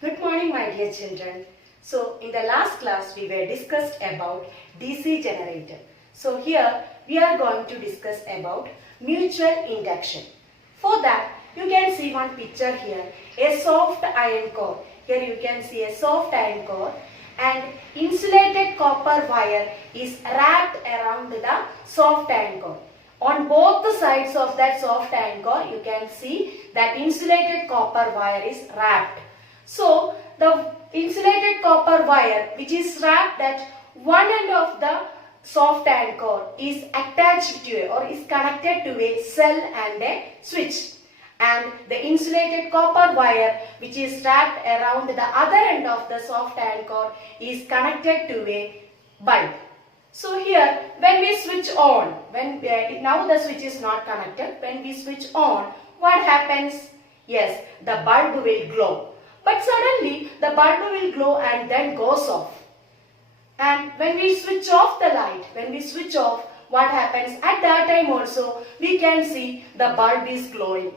Good morning, my dear children. So, in the last class, we were discussed about DC generator. So, here we are going to discuss about mutual induction. For that, you can see one picture here, a soft iron core. Here you can see a soft iron core and insulated copper wire is wrapped around the soft iron core. On both the sides of that soft iron core, you can see that insulated copper wire is wrapped. So, the insulated copper wire which is wrapped at one end of the soft iron core is attached to or is connected to a cell and a switch. And the insulated copper wire which is wrapped around the other end of the soft iron core is connected to a bulb. So here when we switch on, now the switch is not connected, when we switch on, what happens? Yes, the bulb will glow. But suddenly the bulb will glow and then goes off. And when we switch off the light, what happens? At that time also we can see the bulb is glowing.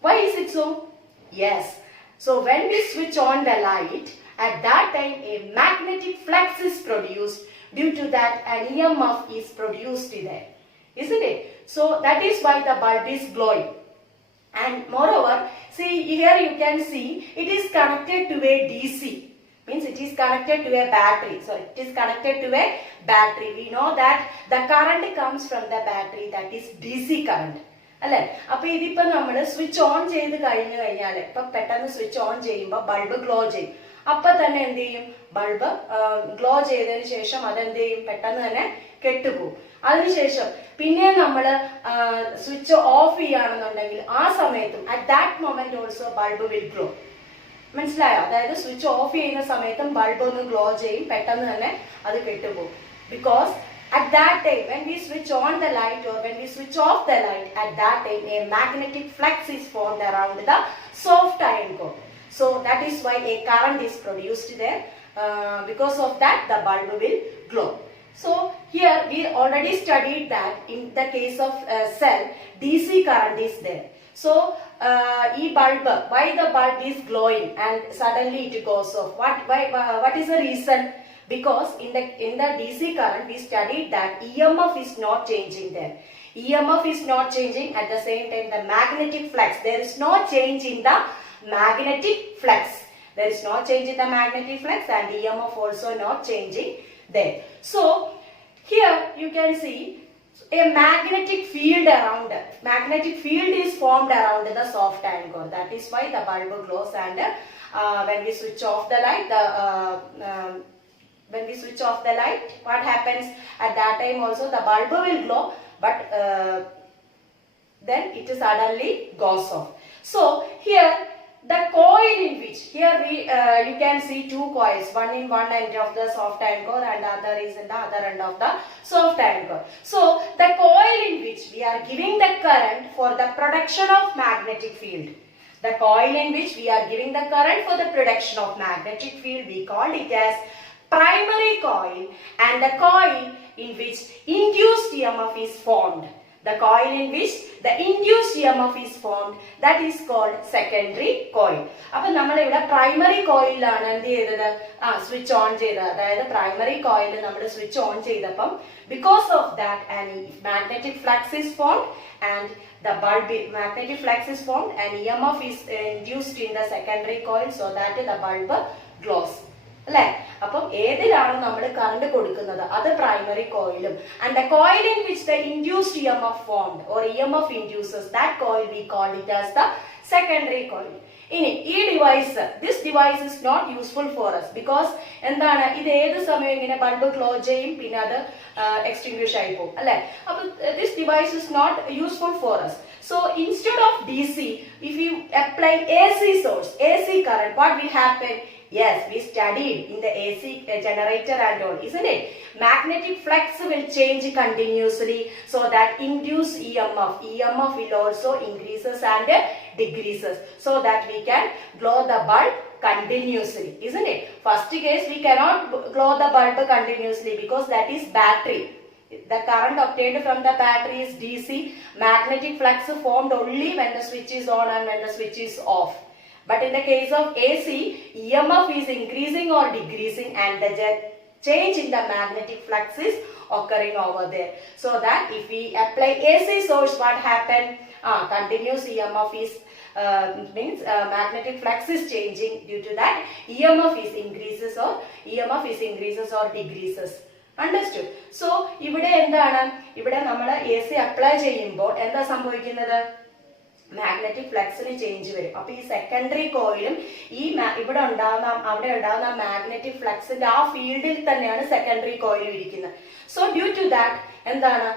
Why is it so? Yes. So when we switch on the light, at that time a magnetic flux is produced. Due to that an EMF is produced there. Isn't it? So that is why the bulb is glowing. And moreover, see here you can see it is connected to a DC. Means it is connected to a battery. So it is connected to a battery. We know that the current comes from the battery, that is DC current. അപ്പോൾ ഇതിപ്പോൾ നമ്മൾ switch on ചെയ്ത് കഴിഞ്ഞു കഴിഞ്ഞാൽ ഇപ്പം പെട്ടെന്ന് switch on ചെയ്യുമ്പോൾ bulb glow ചെയ്യും. അപ്പം തന്നെ എന്ത് ചെയ്യും? ബൾബ് ഗ്ലോ ചെയ്തതിന് ശേഷം അതെന്ത് ചെയ്യും? പെട്ടെന്ന് തന്നെ കെട്ടുപോകും. അതിനുശേഷം പിന്നെ നമ്മൾ സ്വിച്ച് ഓഫ് ചെയ്യുകയാണെന്നുണ്ടെങ്കിൽ ആ സമയത്തും at that moment also bulb will glow. മനസ്സിലായോ? അതായത് സ്വിച്ച് ഓഫ് ചെയ്യുന്ന സമയത്തും ബൾബ് ഒന്ന് ഗ്ലോ ചെയ്യും, പെട്ടെന്ന് തന്നെ അത് കെട്ടുപോകും. Because at that time when we switch on the light or when we switch off the light, at that time a magnetic flux is formed around the soft iron core. So that is why a current is produced there. Because of that the bulb will glow. So here we already studied that in the case of cell DC current is there. So why the bulb is glowing and suddenly it goes off? What is the reason? Because in the DC current we studied that EMF is not changing there. EMF is not changing, at the same time the magnetic flux, there is no change in the magnetic flux. There is no change in the magnetic flux and EMF also not changing there. So here you can see a magnetic field around. Magnetic field is formed around the soft iron core. That is why the bulb glows and when we switch off the light, what happens? At that time also the bulb will glow, but then it suddenly goes off. So here the coil in which, here you can see two coils, one in one end of the soft iron core and the other is in the other end of the soft iron core. So the coil in which we are giving the current for the production of magnetic field. The coil in which we are giving the current for the production of magnetic field, we call it as primary coil, and the coil in which induced EMF is formed. The coil in which the induced EMF is formed, that is called secondary coil. അപ്പോൾ നമ്മൾ ഇവിടെ പ്രൈമറി കോയിലാണ് എന്ത് ചെയ്തത്? Switch on ചെയ്തത്. അതായത് primary coil നമ്മൾ switch on ചെയ്തപ്പം because of that an magnetic flux is formed and the magnetic flux is formed and EMF is induced in the secondary coil so that the bulb glows. അല്ലെ? അപ്പം ഏതിലാണ് നമ്മൾ കറണ്ട് കൊടുക്കുന്നത്? അത് പ്രൈമറി കോയിലും. And the coil in which the induced EMF formed or EMF induces, that coil we call it as the secondary coil. ഇനി ഈ this device is not useful for us because എന്താണ്? ഇത് ഏത് സമയം ഇങ്ങനെ ബൾബ് ക്ലോ ചെയ്യും, പിന്നെ അത് എക്സ്റ്റിങ്ക്വിഷ് ആയി പോകും, അല്ലെ? അപ്പൊ this device is not useful for us. So instead of DC, if you apply AC source, AC current, what will happen? Yes, we studied in the AC generator and all, isn't it? Magnetic flux will change continuously so that induce EMF will also increases and decreases so that we can glow the bulb continuously, isn't it? First case we cannot glow the bulb continuously because that is battery. The current obtained from the battery is DC. Magnetic flux formed only when the switch is on and when the switch is off. But in the case of AC, EMF is increasing or decreasing and the change in the magnetic flux is occurring over there. So that if we apply AC source, what happen? Continuous EMF is means magnetic flux is changing. Due to that, EMF is increases or decreases. Understood? So ഇവിടെ എന്താണ്? ഇവിടെ നമ്മൾ AC apply ചെയ്യുമ്പോൾ എന്താ സംഭവിക്കുന്നത്? മാഗ്നറ്റിക് ഫ്ലക്സിന് ചേഞ്ച് വരും. അപ്പൊ ഈ സെക്കൻഡറി കോയിലും ഈ അവിടെ ഉണ്ടാകുന്ന മാഗ്നറ്റിക് ഫ്ലക്സിന്റെ ആ ഫീൽഡിൽ തന്നെയാണ് സെക്കൻഡറി കോയിലും ഇരിക്കുന്നത്. സോ ഡ്യൂ ടു ദാറ്റ് എന്താണ്?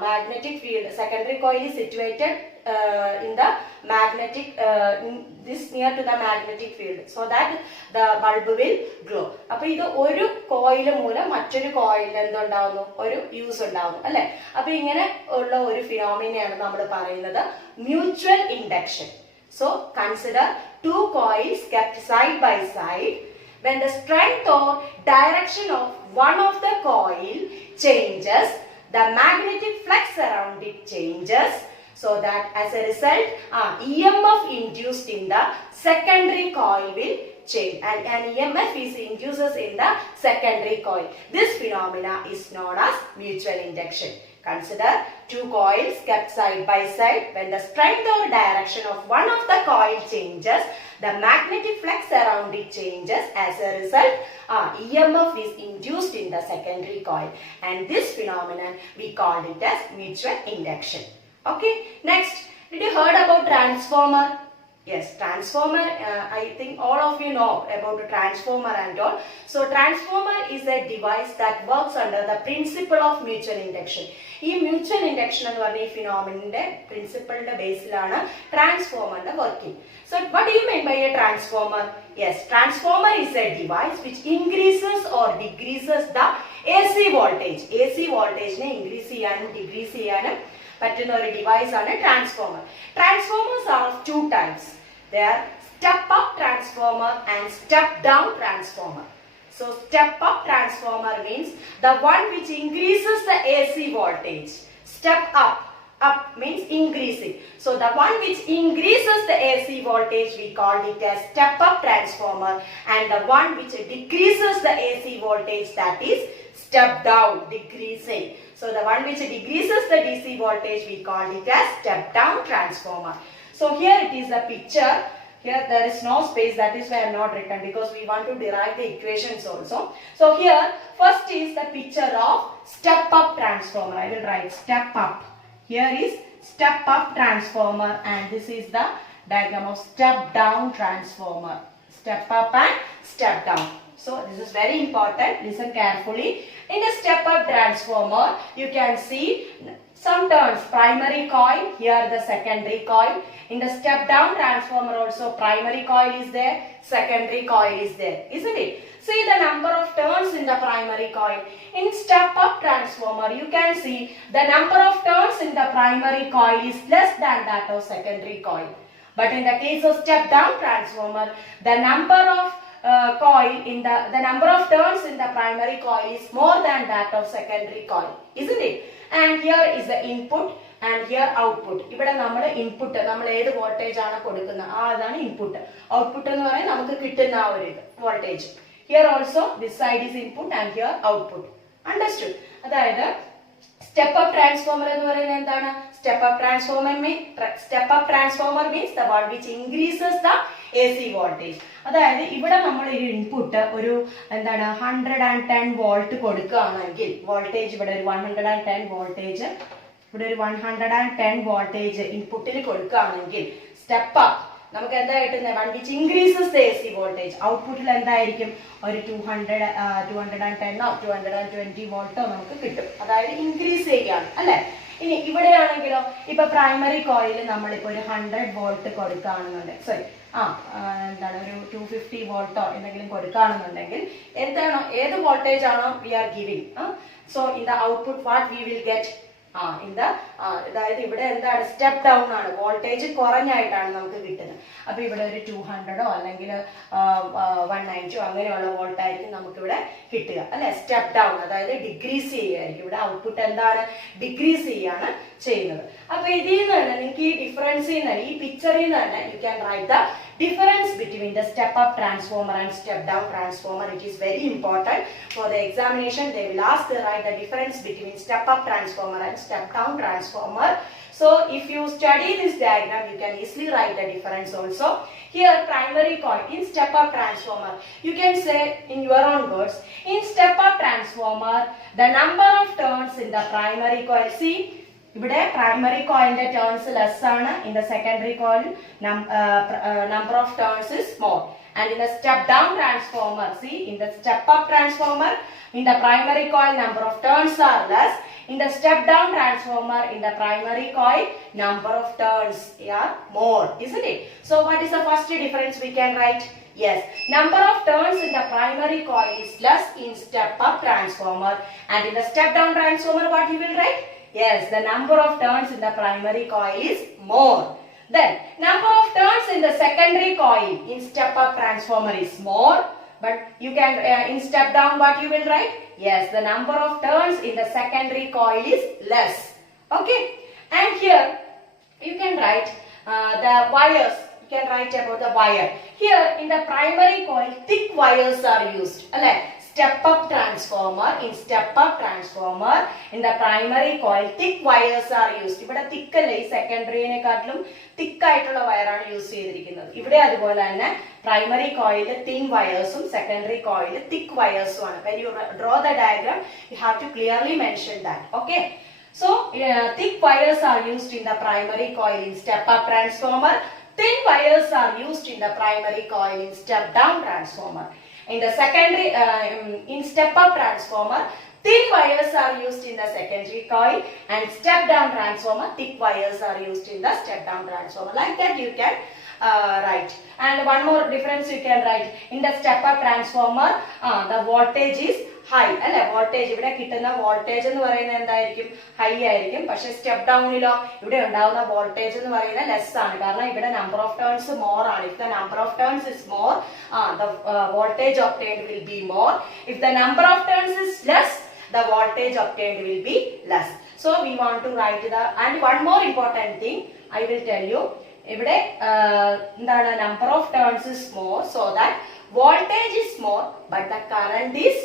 magnetic field, secondary coil is situated in the magnetic this near to the magnetic field, so that the bulb will glow. അപ്പോൾ ഇത് ഒരു കോയിൽ മൂലം മറ്റൊരു കോയിലിൽ എന്തുണ്ടാവുന്നു? ഒരു യൂസ് ഉണ്ടാവുന്നു അല്ലെ? അപ്പൊ ഇങ്ങനെ ഉള്ള ഒരു ഫിനോമിനയാണ് നമ്മൾ പറയുന്നത് mutual induction. So consider two coils kept side by side. When the strength or direction of one of the coil changes, the magnetic flux around it changes, so that as a result EMF induced in the secondary coil will change, and an EMF is induces in the secondary coil. This phenomena is known as mutual induction. Consider two coils kept side by side. When the strength or direction of one of the coil changes, the magnetic flux around it changes. As a result, EMF is induced in the secondary coil, and this phenomenon we called it as mutual induction. Okay, next, did you heard about transformer? Yes, transformer, I think all of you know about the transformer and all. So transformer is a device that works under the principle of mutual induction. ഈ mutual induction എന്ന് പറഞ്ഞ ഈ ഫിനോമിനന്റെ പ്രിൻസിപ്പിളിന്റെ ബേസിലാണ് ട്രാൻസ്ഫോമറിന്റെ working. So what do you mean by a transformer? Yes, transformer is a device which increases or decreases the AC voltage. AC voltage ne increase ചെയ്യാനും decrease ചെയ്യാനും പറ്റുന്ന ഒരു ഡിവൈസ് ആണ് transformer. Transformers are of two types. They are step up transformer and step down transformer. So step up transformer means the one which increases the AC voltage. Step up means increasing. So the one which increases the AC voltage, we called it as step up transformer, and the one which decreases the AC voltage, that is step down, decreasing. So the one which decreases the DC voltage, we called it as step down transformer. So here it is a picture. Here there is no space, that is why I have not written, because we want to derive the equations also. So here first is the picture of step up transformer. I will write step up. Here is step up transformer, and this is the diagram of step down transformer. Step up and step down. So this is very important. Listen carefully. In the step up transformer, you can see some turns, primary coil, here the secondary coil. In the step down transformer also, primary coil is there, secondary coil is there, isn't it? See the number of turns in the primary coil. In step up transformer, you can see the number of turns in the primary coil is less than that of secondary coil. But in the case of step down transformer, the number of the number of turns in the primary coil is more than that of secondary coil, isn't it? And here is the input and here output. ഇവിടെ നമ്മൾ ഇൻപുട്ട്, നമ്മൾ ഏത് വോൾട്ടേജ് ആണ് കൊടുക്കുന്നത് അതാണ് input. Output എന്ന് പറയുന്നത് നമുക്ക് കിട്ടുന്ന ആ ഒരു voltage. Here also this side is input and here output. Understood? അതായത് step up transformer എന്ന് പറയുന്നത് എന്താണ്? Step up transformer means the one which increases the AC voltage. അതായത് ഇവിടെ നമ്മൾ ഒരു ഇൻപുട്ട് ഒരു എന്താണ് 110 വോൾട്ട് കൊടുക്കുകയാണെങ്കിൽ, വോൾട്ടേജ് ഇവിടെ ഒരു 110 വോൾട്ടേജ്, ഇവിടെ ഒരു 110 വോൾട്ടേജ് ഇൻപുട്ടിൽ കൊടുക്കുകയാണെങ്കിൽ സ്റ്റെപ്പ് അപ്പ് നമുക്ക് എന്താ കിട്ടുന്നത്? One which increases the AC voltage. ഔട്ട്പുട്ടിൽ എന്തായിരിക്കും? ഒരു 210 220 വോൾട്ടോ നമുക്ക് കിട്ടും. അതായത് ഇൻക്രീസ് ചെയ്യുകയാണ് അല്ലെ? ഇനി ഇവിടെയാണെങ്കിലോ, ഇപ്പൊ പ്രൈമറി കോയിൽ നമ്മളിപ്പോ ഒരു 100 വോൾട്ട് കൊടുക്കുകയാണെന്നുണ്ടെങ്കിൽ, സോറി എന്താണ് ഒരു 250 വോൾട്ടോ എന്തെങ്കിലും കൊടുക്കുകയാണെന്നുണ്ടെങ്കിൽ എന്താണോ ഏത് വോൾട്ടേജ് ആണോ we are giving, so in the output what we will get അതായത് ഇവിടെ എന്താണ്? സ്റ്റെപ്പ് ഡൗൺ ആണ്, വോൾട്ടേജ് കുറഞ്ഞായിട്ടാണ് നമുക്ക് കിട്ടുന്നത്. അപ്പൊ ഇവിടെ ഒരു 200 അല്ലെങ്കിൽ 190 അങ്ങനെയുള്ള വോൾട്ട് ആയിരിക്കും നമുക്കിവിടെ കിട്ടുക അല്ലെ? സ്റ്റെപ്പ് ഡൗൺ, അതായത് ഡിക്രീസ് ചെയ്യുകയായിരിക്കും. ഇവിടെ ഔട്ട്പുട്ട് എന്താണ്? ഡിക്രീസ് ചെയ്യാണ് ചെയ്യുന്നത്. അപ്പൊ ഇതിൽ നിന്ന് തന്നെ നിങ്ങൾക്ക് ഈ ഡിഫറൻസിൽ നിന്ന്, ഈ പിക്ചറിൽ നിന്ന് തന്നെ you can write the difference between the step up transformer and step down transformer. It is very important for the examination. They will ask to write the difference between step up transformer and step down transformer. So if you study this diagram, you can easily write the difference also. Here primary coil in step up transformer, you can say in your own words, in step up transformer the number of turns in the primary coil, see ഇവിടെ primary coil turns less ആണ്, in the secondary coil number of turns is more. And in the step down transformer, see in the step up transformer, in the primary coil number of turns are less. In the step down transformer, in the primary coil number of turns are more, isn't it? So what is the first difference we can write? Yes, number of turns in the primary coil is less in step up transformer, and in the step down transformer what you will write? Yes, the number of turns in the primary coil is more. Then number of turns in the secondary coil in step up transformer is more, but you can in step down what you will write? Yes, the number of turns in the secondary coil is less. Okay, and here you can write the wires. You can write about the wire. Here in the primary coil thick wires are used. Step up transformer, in step up transformer in the primary coil thick wires are used. ഇവിടെ thick അല്ലേ, ഈ സെക്കൻഡറിനെക്കാട്ടിലും thick ആയിട്ടുള്ള വയറാണ് യൂസ് ചെയ്തിരിക്കുന്നത്. ഇവിടെ അതുപോലെ തന്നെ primary coil thin wires-ഉം secondary coil thick wires-ഉം ആണ്. When you draw the diagram, you have to clearly mention that. Okay. So thick wires are used in the primary coil in step up transformer. Thin wires are used in the primary coil in step down transformer. In the secondary, in step up transformer, thin wires are used in the secondary coil, and step down transformer, thick wires are used in the step down transformer. Like that you can write. And one more difference you can write. In the step up transformer, the voltage is high. Voltage, ഇവിടെ കിട്ടുന്ന voltage എന്ന് പറയുന്നത് എന്തായിരിക്കും? High ആയിരിക്കും. പക്ഷേ step downലോ ഇവിടെ ഉണ്ടാവുന്ന voltage എന്ന് പറയുന്നത് less ആണ്. കാരണം ഇവിടെ number of turns more ആണ്. If the number of turns is more, the voltage obtained will be more. If the number of turns is less, the voltage obtained will be less. So we want to write the, and one more important thing I will tell you. ഇവിടെ എന്താണ്, number of turns is more, so that voltage is more but the current is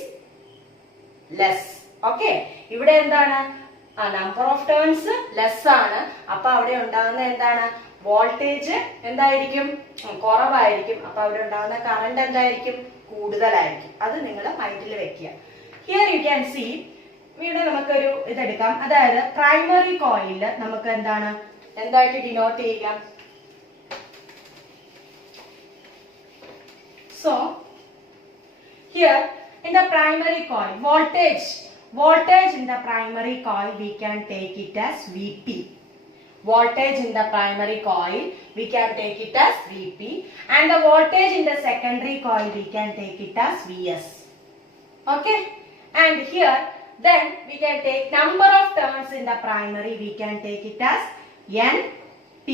less. Okay, ഇവിടെ എന്താണ്, number of turns less ആണ്, അപ്പോൾ അവിടെ ഉണ്ടാകുന്ന എന്താണ്, വോൾട്ടേജ് എന്തായിരിക്കും, കുറവായിരിക്കും. അപ്പോൾ അവിടെ ഉണ്ടാകുന്ന കറണ്ട് എന്തായിരിക്കും, കൂടുതലായിരിക്കും. അത് നിങ്ങൾ മൈൻഡിൽ വെക്കുക. ഹിയർ യു ക്യാൻ സീ, ഇവിടെ നമുക്കൊരു ഇതെടുക്കാം. അതായത് പ്രൈമറി കോയിൽ നമുക്ക് എന്താണ്, എന്തായിട്ട് ഡിനോട്ട് ചെയ്യാം? So here in the primary coil, voltage in the primary coil we can take it as Vp. Voltage in the primary coil we can take it as Vp, and the voltage in the secondary coil we can take it as Vs. Okay, and here then we can take number of turns in the primary, we can take it as Np.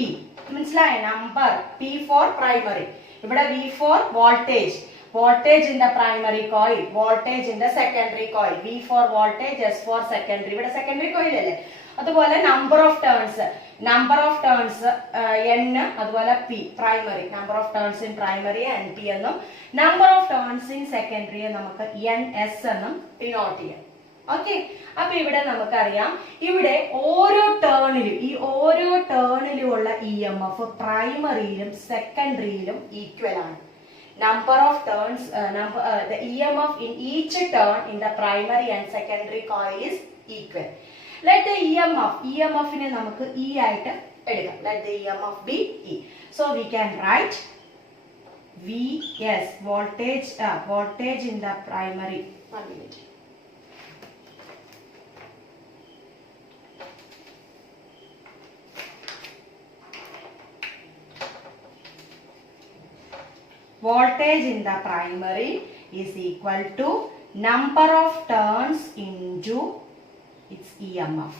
മനസ്സിലായോ? number P for primary. ഇവിടെ V for voltage, voltage in the primary coil, voltage in the secondary coil. V for voltage, S for secondary. ഇവിടെ secondary coil അല്ലേ. അതുപോലെ number of turns N, അതുപോലെ P primary, number of turns in primary NP എന്നും number of turns in secondary നമുക്ക് NS എന്നും denote ചെയ്യാം. ഓക്കെ, അപ്പൊ ഇവിടെ നമുക്കറിയാം, ഇവിടെ ഓരോ ടേണിലും ഉള്ള EMF പ്രൈമറിയിലും സെക്കൻഡറിയിലും ഈക്വൽ ആണ്. Number of turns, the EMF in each turn in the primary and secondary coil is equal. Let the EMF നെ നമുക്ക് E ആയിട്ട് എടുക്കാം. Let the EMF be E. So we can write Vs, voltage in the primary. 1 minute. Voltage in the primary is equal to number of turns into its EMF.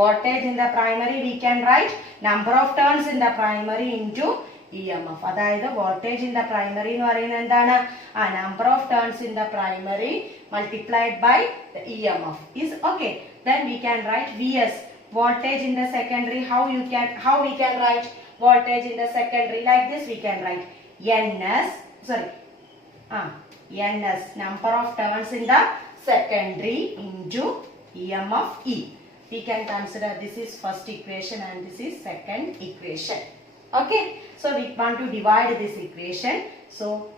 Voltage in the primary we can write number of turns in the primary into EMF. അതായത് voltage in the primary എന്ന് പറയുന്നത് എന്താണ്? Number of turns in the primary multiplied by the EMF is okay. Then we can write Vs. Voltage in the secondary, how we can write voltage in the secondary. Like this we can write ns, ns, number of turns in the secondary into EMF E. We can consider this is first equation and this is second equation. Okay, so we want to divide this equation. So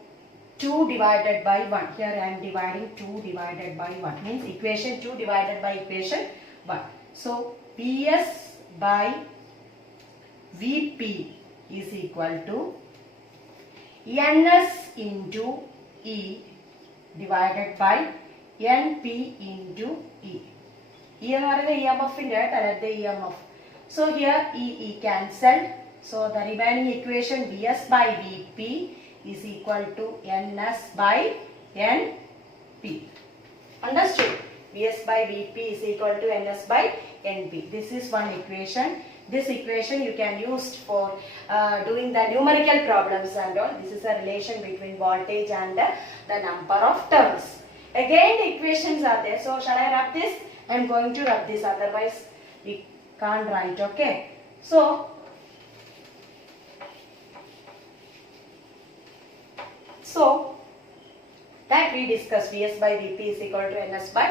2 divided by 1. Here I am dividing 2 divided by 1. Means equation 2 divided by equation 1. So Ps by Vp is equal to Ns into E divided by Np into E. E എന്ന് പറയുന്നത് EMF-ന്റെ ആയിട്ട് EMF. So here E cancelled. So the remaining equation Vs by Vp is equal to Ns by Np. Understood? Vs by Vp is equal to Ns by Np. This is one equation. This equation you can use for doing the numerical problems and all. This is a relation between voltage and the number of turns. Again the equations are there. So shall I rub this? I am going to rub this, otherwise we can't write. Okay. So that we discussed Vs by Vp is equal to Ns by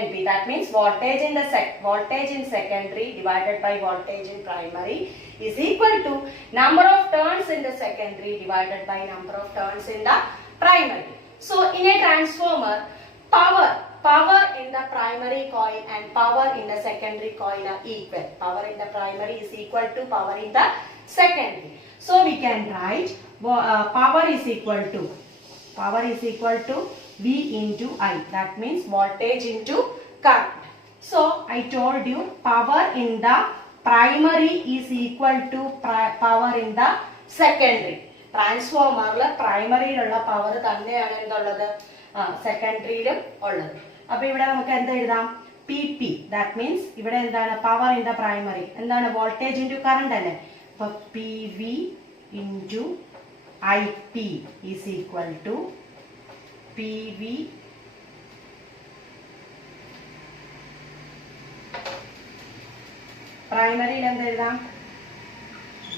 Np. That means voltage in secondary divided by voltage in primary is equal to number of turns in the secondary divided by number of turns in the primary. So in a transformer, power in the primary coil and power in the secondary coil are equal. Power in the primary is equal to power in the secondary. So we can write power is equal to V into I. That means voltage into current. So I told you power in the primary is equal to power in the secondary. Transformer primary ulla power thanneyaanu endullathu secondary ullathu. അപ്പോൾ ഇവിടെ നമുക്ക് എന്താ എഴുതാം? PP. That means ഇവിടെ എന്താണ് power in the primary? എന്താണ് voltage into current അല്ലേ? അപ്പോൾ PV into IP is equal to PV primary എന്താ എഴുതാം?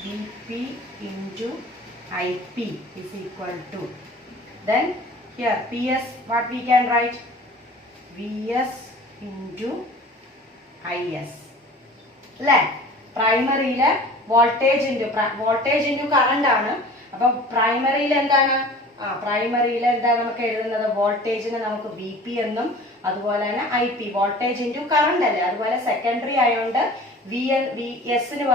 VP into IP is equal to, then here PS, what we can write? Vs into Is. അല്ലേ? പ്രൈമറിയിലെ voltage into current ആണ്. അപ്പം പ്രൈമറിയിൽ എന്താണ്? പ്രൈമറിയിൽ എന്താണ് നമുക്ക് എഴുതുന്നത്? വോൾട്ടേജിനെ നമുക്ക് വി പി എന്നും അതുപോലെ തന്നെ I P, voltage into current അല്ലേ. അതുപോലെ സെക്കൻഡറി ആയതുകൊണ്ട് എസിന്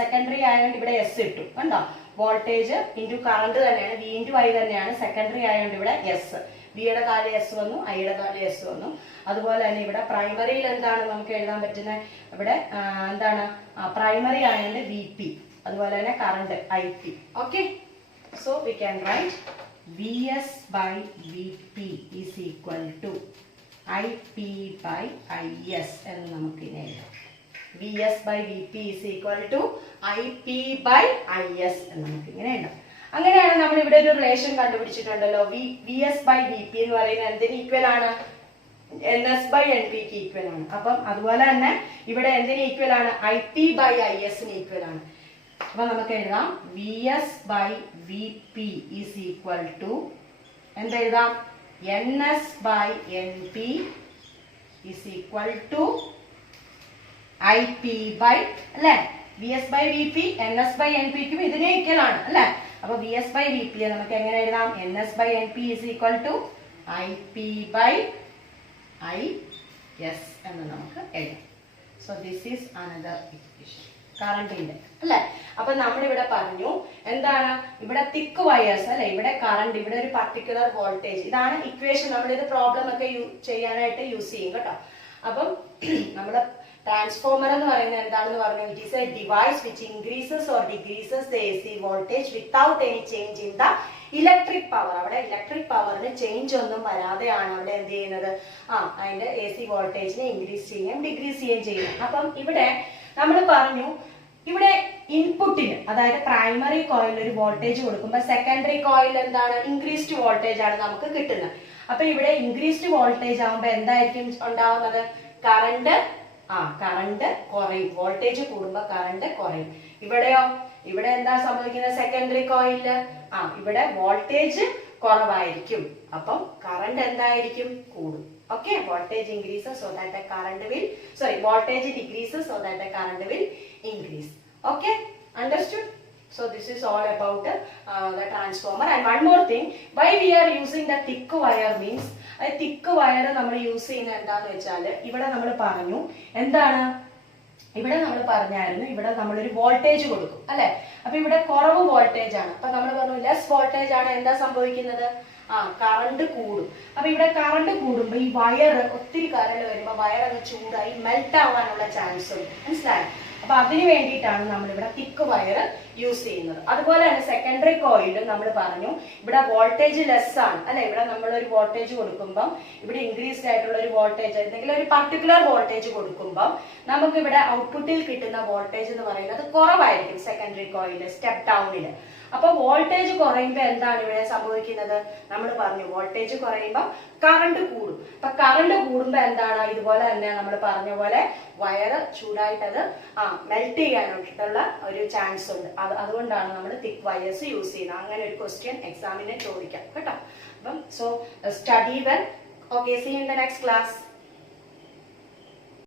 സെക്കൻഡറി ആയതുകൊണ്ട് ഇവിടെ എസ് ഇട്ടു. കണ്ടോ? വോൾട്ടേജ് ഇൻറ്റു കറണ്ട് തന്നെയാണ്, വി ഇൻറ്റു ഐ തന്നെയാണ്. സെക്കൻഡറി ആയതുകൊണ്ട് ഇവിടെ എസ്, വിയുടെ താഴെ എസ് വന്നു, ഐയുടെ താഴെ എസ് വന്നു. അതുപോലെ തന്നെ ഇവിടെ പ്രൈമറിയിൽ എന്താണ് നമുക്ക് എഴുതാൻ പറ്റുന്നത്? ഇവിടെ എന്താണ്? പ്രൈമറി ആയതുകൊണ്ട് വി പി, അതുപോലെ തന്നെ current I P. Okay, so we can write Vs by Vp is equal to Ip by Is എന്ന് നമുക്ക് ഇനി എഴുതാം. Vs by Vp is equal to Ip by Is എന്ന് നമുക്ക് ഇങ്ങനെ എഴുതാം. അങ്ങനെയാണ് നമ്മൾ ഇവിടെ ഒരു റിലേഷൻ കണ്ടുപിടിച്ചിട്ടുണ്ടല്ലോ. Vs by Vp എന്ന് പറയുന്നത് എന്തിന് ഈക്വൽ ആണ്? Ns by Np ക്ക് ഈക്വൽ ആണ്. അപ്പം അതുപോലെ തന്നെ ഇവിടെ എന്തിന് ഈക്വൽ ആണ്? Ip by Is ന് ഈക്വൽ ആണ്. അപ്പൊ നമുക്ക് എഴുതാം Vs by Vp is equal to എന്തെഴുതാം? Ns by Np is equal to Ip by, അല്ലെ? Vs by Vp Ns by Np ക്കും ഇതിനെ ഈക്വൽ ആണ് അല്ലെ. അപ്പൊ Vs by Vp നമുക്ക് എങ്ങനെ എഴുതാം? Ns by Np is equal to Ip by Is എന്ന് നമുക്ക് എഴുതാം. So this is another equation. കറണ്ടിന്റെ അല്ലെ. അപ്പൊ നമ്മളിവിടെ പറഞ്ഞു എന്താണ്? ഇവിടെ തിക്ക് വയേഴ്സ് അല്ലെ, ഇവിടെ കറണ്ട്, ഇവിടെ ഒരു പർട്ടിക്കുലർ വോൾട്ടേജ്. ഇതാണ് ഇക്വേഷൻ. നമ്മളിത് പ്രോബ്ലം ഒക്കെ ചെയ്യാനായിട്ട് യൂസ് ചെയ്യും കേട്ടോ. അപ്പം നമ്മള് ട്രാൻസ്ഫോമർ എന്ന് പറയുന്നത് എന്താണെന്ന് പറഞ്ഞു? It is A device which increases or decreases the AC voltage without any change in the electric power. അവിടെ ഇലക്ട്രിക് പവറിന് ചേഞ്ച് ഒന്നും വരാതെയാണ് അവിടെ എന്ത് ചെയ്യുന്നത്? അതിന്റെ AC വോൾട്ടേജിനെ ഇൻക്രീസ് ചെയ്യുകയും ഡിക്രീസ് ചെയ്യുകയും ചെയ്യും. അപ്പം ഇവിടെ നമ്മൾ പറഞ്ഞു ഇവിടെ ഇൻപുട്ടിന്, അതായത് പ്രൈമറി കോയിൽ ഒരു വോൾട്ടേജ് കൊടുക്കുമ്പോൾ സെക്കൻഡറി കോയിൽ എന്താണ്? ഇൻക്രീസ്ഡ് വോൾട്ടേജ് ആണ് നമുക്ക് കിട്ടുന്നത്. അപ്പൊ ഇവിടെ ഇൻക്രീസ്ഡ് വോൾട്ടേജ് ആകുമ്പോൾ എന്തായിരിക്കും ഉണ്ടാവുന്നത്? കറണ്ട് കുറയും. വോൾട്ടേജ് കൂടുമ്പോൾ കറണ്ട് കുറയും. ഇവിടെയോ? ഇവിടെ എന്താ സംഭവിക്കുന്നത് സെക്കൻഡറി കോയിലില് ഇവിടെ വോൾട്ടേജ് കുറവായിരിക്കും, അപ്പം കറണ്ട് എന്തായിരിക്കും കൂടും. Okay, voltage increases so that the current will voltage decreases so that the current will increase. Okay, understood? So this is all about the transformer. And one more thing, why we are using the thick wire means a thick wire നമ്മൾ യൂസ് ചെയ്യുന്നത് എന്താന്ന് വെച്ചാൽ ഇവിടെ നമ്മൾ പറഞ്ഞു എന്താണ്, ഇവിടെ നമ്മൾ പറഞ്ഞായിരുന്നു ഇവിടെ നമ്മളൊരു വോൾട്ടേജ് കൊടുക്കും അല്ലെ. അപ്പൊ ഇവിടെ കുറവ് വോൾട്ടേജ് ആണ്, അപ്പൊ നമ്മൾ പറഞ്ഞു ലെസ് വോൾട്ടേജ് ആണ്, എന്താ സംഭവിക്കുന്നത്, കറണ്ട് കൂടും. അപ്പൊ ഇവിടെ കറണ്ട് കൂടുമ്പോ ഈ വയർ ഒത്തിരി കറണ്ട് വരുമ്പോ വയർ അങ്ങ് ചൂടായി മെൽറ്റ് ആവാനുള്ള ചാൻസ് ഉണ്ട്, മനസ്സിലായോ. അപ്പൊ അതിന് വേണ്ടിയിട്ടാണ് നമ്മൾ ഇവിടെ തിക്ക് വയർ യൂസ് ചെയ്യുന്നത്. അതുപോലെ തന്നെ സെക്കൻഡറി കോയിലും നമ്മൾ പറഞ്ഞു ഇവിടെ വോൾട്ടേജ് ലെസ് ആണ് അല്ലെ. ഇവിടെ നമ്മൾ ഒരു വോൾട്ടേജ് കൊടുക്കുമ്പോൾ ഇവിടെ ഇൻക്രീസ്ഡ് ആയിട്ടുള്ള ഒരു വോൾട്ടേജ് എന്തെങ്കിലും ഒരു പർട്ടിക്കുലർ വോൾട്ടേജ് കൊടുക്കുമ്പോൾ നമുക്ക് ഇവിടെ ഔട്ട്പുട്ടിൽ കിട്ടുന്ന വോൾട്ടേജ് എന്ന് പറയുന്നത് കുറവായിരിക്കും സെക്കൻഡറി കോയില്, സ്റ്റെപ്പ് ഡൗണില്. അപ്പൊ വോൾട്ടേജ് കുറയുമ്പോൾ എന്താണ് ഇവിടെ സംഭവിക്കുന്നത്, നമ്മൾ പറഞ്ഞു വോൾട്ടേജ് കുറയുമ്പോൾ കറണ്ട് കൂടും. അപ്പൊ കറണ്ട് കൂടുമ്പോ എന്താണ്, ഇതുപോലെ തന്നെ നമ്മൾ പറഞ്ഞ പോലെ വയറ് ചൂടായിട്ടത് മെൽറ്റ് ചെയ്യാനായിട്ടുള്ള ഒരു ചാൻസ് ഉണ്ട്. അതുകൊണ്ടാണ് നമ്മൾ തിക്ക് വയേഴ്സ് യൂസ് ചെയ്യുന്നത്. അങ്ങനെ ഒരു ക്വസ്റ്റ്യൻ എക്സാമിന് ചോദിക്കാം കേട്ടോ. അപ്പം study well. Okay, see you in the next class.